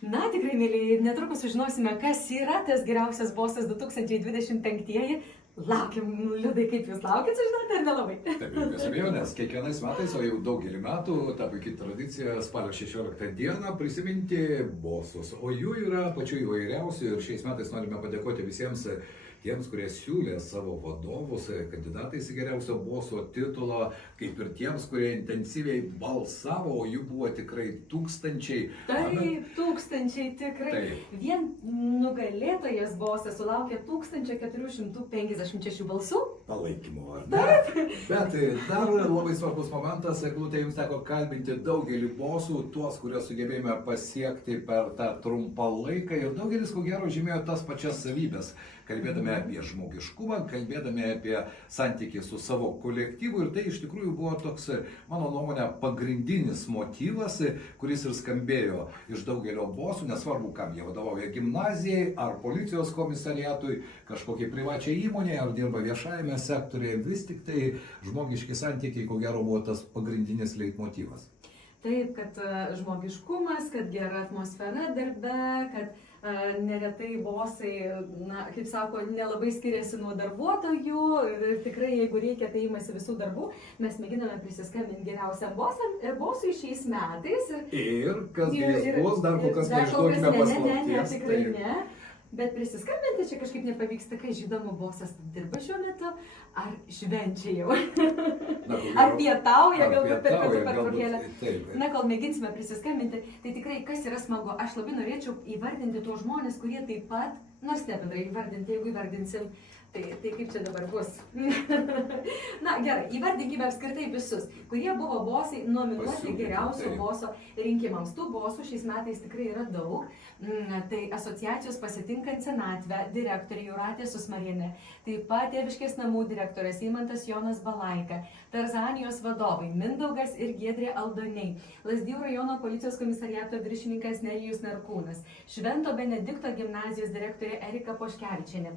Na, tikrai, mėlyje, netrukus sužinosime, kas yra tas geriausias bosas 2025-ieji. Laukiam, Liudai, kaip jūs laukit, sužinoti, ar nelabai? Taip, jokios abejonės, kiekvienais metais, o jau daugelį metų, ta puikia tradicija spalio 16 dieną prisiminti bosus. O jų yra pačių įvairiausių ir šiais metais norime padėkoti visiems tiems, kurie siūlė savo vadovus kandidatais į geriausio boso titulą, kaip ir tiems, kurie intensyviai balsavo, o jų buvo tikrai tūkstančiai. Taip, tūkstančiai tikrai. Taip. Vien nugalėtojas bosas sulaukė 1456 balsų. Palaikymo, ar ne? Bet dar labai svarbus momentas, Eglutė, jums teko kalbinti daugelį bosų, tuos, kuriuos sugebėjome pasiekti per tą trumpą laiką ir daugelis, ko gero, žymėjo tas pačias savybės. Kalbėdami apie žmogiškumą, kalbėdami apie santykį su savo kolektyvu ir tai iš tikrųjų buvo toks, mano nuomonė, pagrindinis motyvas, kuris ir skambėjo iš daugelio bosų, nesvarbu, kam jie vadovauja gimnazijai ar policijos komisariatui, kažkokiai privačiai įmonėje ar dirba viešajame sektorėje, vis tik tai žmogiški santykiai, ko gero, buvo tas pagrindinis leitmotyvas. Taip, kad žmogiškumas, kad gera atmosfera darbe, kad neretai bosai, na, kaip sako, nelabai skiriasi nuo darbuotojų ir tikrai, jeigu reikia, tai imasi visų darbų. Mes mėginame prisiskambinti geriausiam bosui šiais metais. Ir kas jis bus, dar kol kas neišduokime paslapties. Ne, tikrai ne. Bet prisiskambinti čia kažkaip nepavyksta, kai žinomo bosas dirba šiuo metu, ar švenčia jau, ar pietauja, galbūt per pietų pertraukėlę. Na, kol mėginsime prisiskambinti, tai tikrai kas yra smagu, aš labai norėčiau įvardinti tuos žmonės, kurie taip pat, nors ne bendrai įvardinti, jeigu įvardinsim, tai kaip čia dabar bus. Na, gerai, įvardinkime apskritai visus, kurie buvo bosai nominuoti geriausio boso rinkimams. Tų bosų šiais metais tikrai yra daug. Tai asociacijos Pasitinkant senatvę direktorė Jūratė Susmarienė, taip pat Tėviškės namų direktorės Eimantas Jonas Balaika, Tarzanijos vadovai Mindaugas ir Giedrė Aldoniai, Lazdijų rajono policijos komisariato viršininkas Nerijus Narkūnas, Švento Benedikto gimnazijos direktorė Erika Poškevičienė.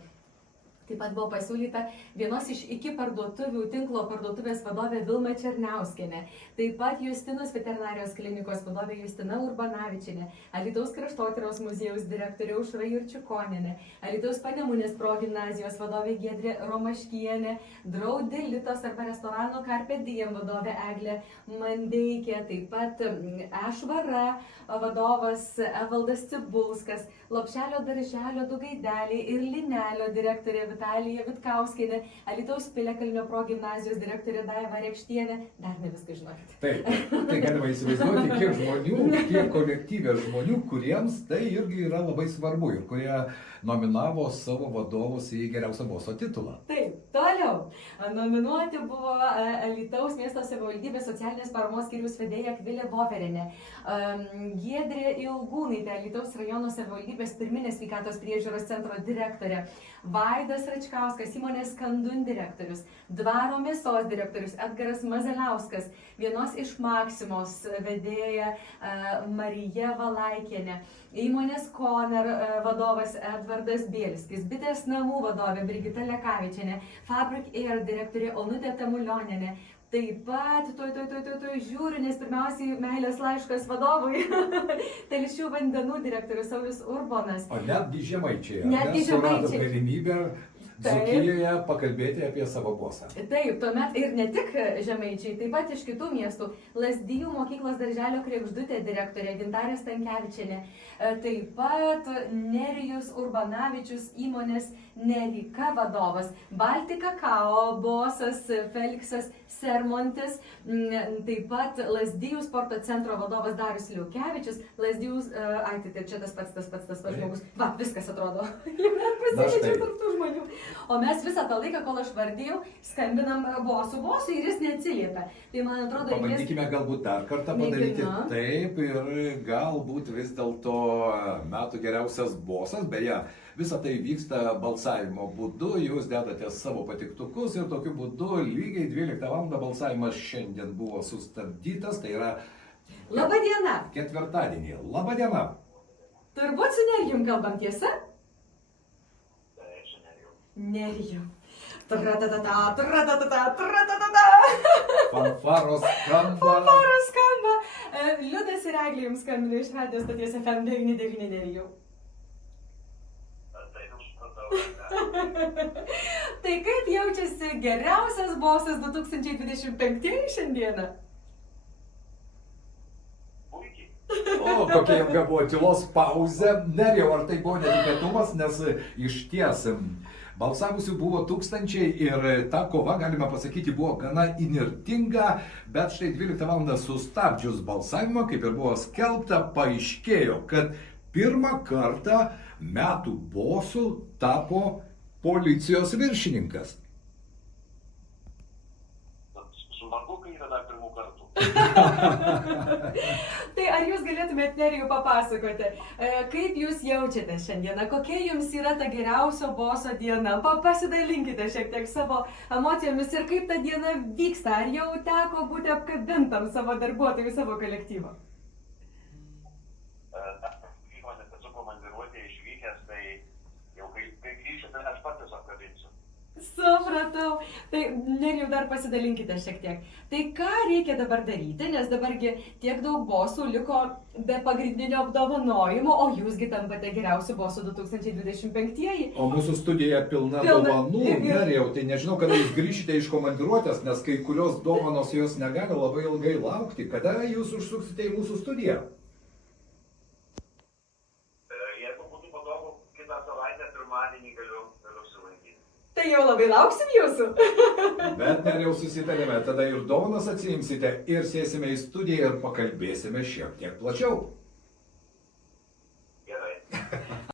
Taip pat buvo pasiūlyta vienos iš iki parduotuvių tinklo parduotuvės vadovė Vilma Černiauskienė, taip pat Justinos veterinarijos klinikos vadovė Justina Urbanavičienė, Alytaus kraštotyros muziejaus direktorė Aušra Jurčiukonienė, Alytaus Panemunės progimnazijos vadovė Giedrė Romaškienė, Draudelitos arba restorano Carpe Diem vadovė Eglė Mandeikė, taip pat Ešvara vadovas Evaldas Cibulskas, Lopšelio darželio Du gaideliai ir Linelio direktorė Vitalija Vitkauskienė, Alytaus Piliakalnio progimnazijos direktorė Daiva Rekštienė. Dar ne viską žinokit. Taip, tai galima įsivaizduoti, kiek žmonių, kiek kolektyvė žmonių, kuriems tai irgi yra labai svarbu ir kurie nominavo savo vadovus į geriausio boso titulą. Taip, toliau. Nominuoti buvo Alytaus miesto savivaldybės socialinės paramos skyriaus vedėja Akvilė Voverienė, Giedrė Ilgūnaitė, Alytaus rajono savivaldybės pirminės sveikatos priežiūros centro direktorė, Vaidas Račkauskas, įmonės Skandun direktorius, Dvaro mėsos direktorius Edgaras Mazeliauskas, vienos iš Maksimos vedėja Marija Valaikienė, įmonės Koner vadovas Edvardas Bielskis, Bitės namų vadovė Brigita Lekavičienė, Fabric Air direktorė Onutė Tamulionienė. Taip pat, žiūriu, nes pirmiausiai meilės laiškas vadovui, Telšių vandenų direktorius Saulius Urbonas. O netgi žemaičiai. Netgi žemaičiai. Surado galimybę Dzūkijoje pakalbėti apie savo bosą. Taip, tuomet ir ne tik žemaičiai, taip pat iš kitų miestų. Lazdijų mokyklos darželio Kregždutė direktorė Gintarė Stankevičienė, taip pat Nerijus Urbanavičius, įmonės Nerika vadovas, Baltika Kakao bosas Feliksas Sermontis, taip pat Lazdijų sporto centro vadovas Darius Liukevičius, Lazdijų, tai čia tas pats žmogus, va, viskas atrodo, jau net pasikeičia tarp tų žmonių. O mes visą tą laiką, kol aš vardėjau, skambinam bosui ir jis neatsiliepia. Tai man atrodo, pabandykime galbūt dar kartą padaryti taip ir galbūt vis dėlto metų geriausias bosas, beje, visa tai vyksta balsavimo būdu, jūs dedate savo patiktukus ir tokiu būdu lygiai 12 val. Balsavimas šiandien buvo sustabdytas, tai yra Labą dieną! Ketvirtadienį. Labą dieną! Turbūt su Nerijum kalbam, tiesa? Nerijum. Tratatata, tratatata, tratatata. Fanfaros skamba. Fanfaros skamba. Liudas ir Eglė jums skambina iš radijo stoties FM 99 jau. Tai kaip jaučiasi geriausias bosas 2025 šiandieną? O, kokia ilga buvo tylos pauzė. Nerijau, ar tai buvo netikėtumas, nes iš ties balsavusių buvo tūkstančiai ir ta kova, galima pasakyti, buvo gana įnirtinga, bet štai 12 val. Sustabdžius balsavimą, kaip ir buvo skelbta, paaiškėjo, kad pirmą kartą metų bosu tapo policijos viršininkas. Smagu, kai yra dar pirmų kartų. Tai ar jūs galėtumėt, Nerijau, papasakoti, kaip jūs jaučiatės šiandieną, kokia jums yra ta geriausio boso diena? Pasidalinkite šiek tiek savo emocijomis ir kaip ta diena vyksta, ar jau teko būti apkabintam savo darbuotojų, savo kolektyvo? Įmonės esu komandiruotėje išvykęs, tai jau kai grįšiu, tai aš pats esu apkabinsiu. Supratau. Tai Nerijau, dar pasidalinkite šiek tiek. Tai ką reikia dabar daryti, nes dabargi tiek daug bosų liko be pagrindinio apdovanojimo, o jūsgi tampate geriausiu bosu 2025-ieji. O mūsų studija pilna dovanų. Nerijau, tai nežinau, kada jūs grįšite iš komandiruotės, nes kai kurios dovanos jos negali labai ilgai laukti. Kada jūs užsuksite į mūsų studiją? Jeigu būtų patogu, kitą savaitę pirmadienį galiu apsilankyti. Tai jau labai lauksim jūsų. Bet Nerijau, susitarėme, tada ir dovanas atsiimsite ir sėsime į studiją ir pakalbėsime šiek tiek plačiau.